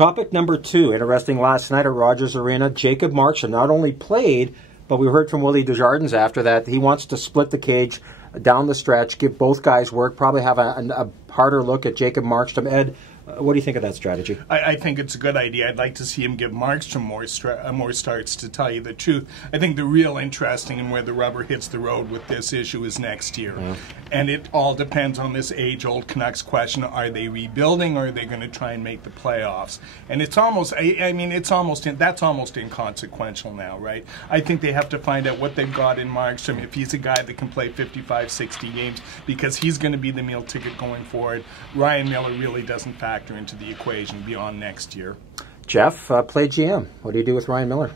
Topic number 2, interesting last night at Rogers Arena. Jacob Markstrom not only played, but we heard from Willie Desjardins after that. He wants to split the cage down the stretch, give both guys work, probably have a harder look at Jacob Markstrom. Ed, what do you think of that strategy? I think it's a good idea. I'd like to see him give Markstrom more starts, to tell you the truth. I think the real interesting and where the rubber hits the road with this issue is next year. And it all depends on this age-old Canucks question. Are they rebuilding, or are they going to try and make the playoffs? And it's almost, that's almost inconsequential now, right? I think they have to find out what they've got in Markstrom, if he's a guy that can play 55, 60 games, because he's going to be the meal ticket going forward. Ryan Miller really doesn't factor into the equation beyond next year. Jeff, play GM. What do you do with Ryan Miller?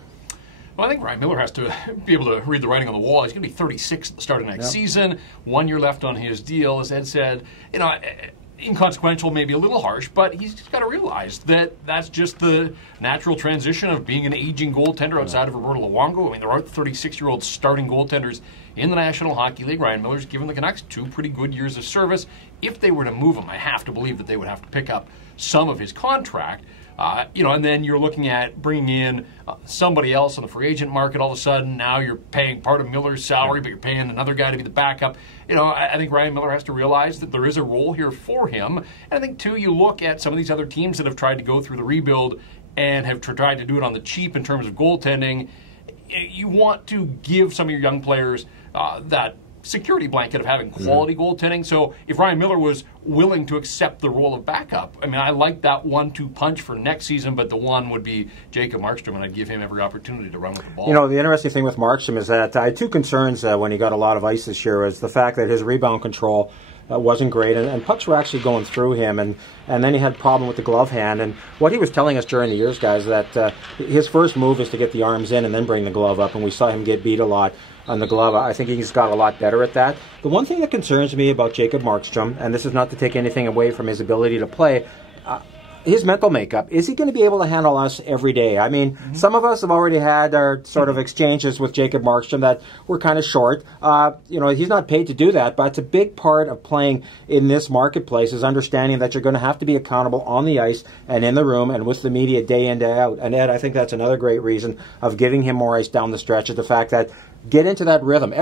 Well, I think Ryan Miller has to be able to read the writing on the wall. He's going to be 36 at the start of next season. 1 year left on his deal. As Ed said, inconsequential, maybe a little harsh, but he's got to realize that that's just the natural transition of being an aging goaltender outside of Roberto Luongo. I mean, there are 36-year-old starting goaltenders in the National Hockey League. Ryan Miller's given the Canucks 2 pretty good years of service. If they were to move him, I have to believe that they would have to pick up some of his contract. And then you're looking at bringing in somebody else on the free agent market. All of a sudden, now you're paying part of Miller's salary, but you're paying another guy to be the backup. I think Ryan Miller has to realize that there is a role here for him. And I think, too, you look at some of these other teams that have tried to go through the rebuild and have tried to do it on the cheap in terms of goaltending. You want to give some of your young players that security blanket of having quality goaltending. So if Ryan Miller was willing to accept the role of backup, I mean, I like that 1-2 punch for next season, but the one would be Jacob Markstrom, and I'd give him every opportunity to run with the ball. The interesting thing with Markstrom is that I had 2 concerns when he got a lot of ice this year, was the fact that his rebound control wasn't great, and pucks were actually going through him, and then he had a problem with the glove hand. And what he was telling us during the years, guys, that his first move is to get the arms in and then bring the glove up, and we saw him get beat a lot on the glove. I think he's got a lot better at that. The one thing that concerns me about Jacob Markstrom, and this is not to take anything away from his ability to play, his mental makeup. Is he going to be able to handle us every day? I mean, some of us have already had our sort of exchanges with Jacob Markstrom that were kind of short. He's not paid to do that, but it's a big part of playing in this marketplace is understanding that you're going to have to be accountable on the ice and in the room and with the media day in, day out. And Ed, I think that's another great reason of giving him more ice down the stretch, is the fact that get into that rhythm.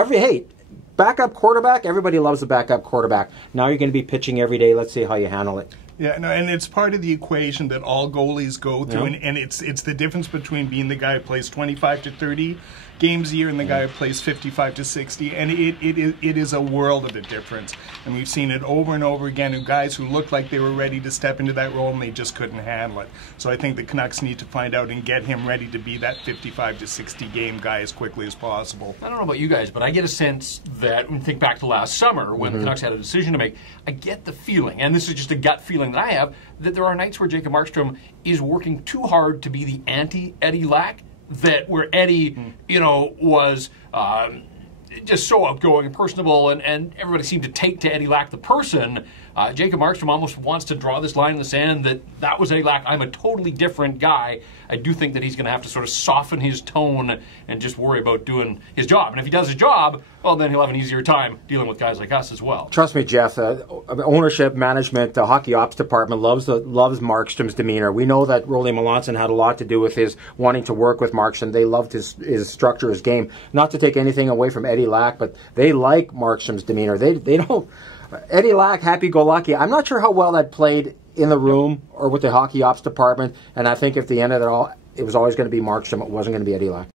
Backup quarterback, everybody loves the backup quarterback. Now you're going to be pitching every day. Let's see how you handle it. Yeah, no, and it's part of the equation that all goalies go through, and it's the difference between being the guy who plays 25 to 30 games a year and the guy who plays 55 to 60, and it is a world of a difference. And we've seen it over and over again in guys who looked like they were ready to step into that role and they just couldn't handle it. So I think the Canucks need to find out and get him ready to be that 55 to 60 game guy as quickly as possible. I don't know about you guys, but I get a sense that, when we think back to last summer when the Canucks had a decision to make, I get the feeling, and this is just a gut feeling that I have, that there are nights where Jacob Markstrom is working too hard to be the anti-Eddie Lack, that where Eddie, was just so outgoing and personable, and everybody seemed to take to Eddie Lack the person. Jacob Markstrom almost wants to draw this line in the sand that was Eddie Lack. I'm a totally different guy. I do think that he's going to have to sort of soften his tone and just worry about doing his job. And if he does his job, well, then he'll have an easier time dealing with guys like us as well. Trust me, Jeff, ownership, management, the hockey ops department loves Markstrom's demeanor. We know that Rolly Melanson had a lot to do with his wanting to work with Markstrom. They loved his structure, his game. Not to take anything away from Eddie Lack, but they like Markstrom's demeanor. They don't... Eddie Lack, happy-go-lucky. I'm not sure how well that played in the room or with the hockey ops department, and I think at the end of it all, it was always going to be Markstrom. It wasn't going to be Eddie Lack.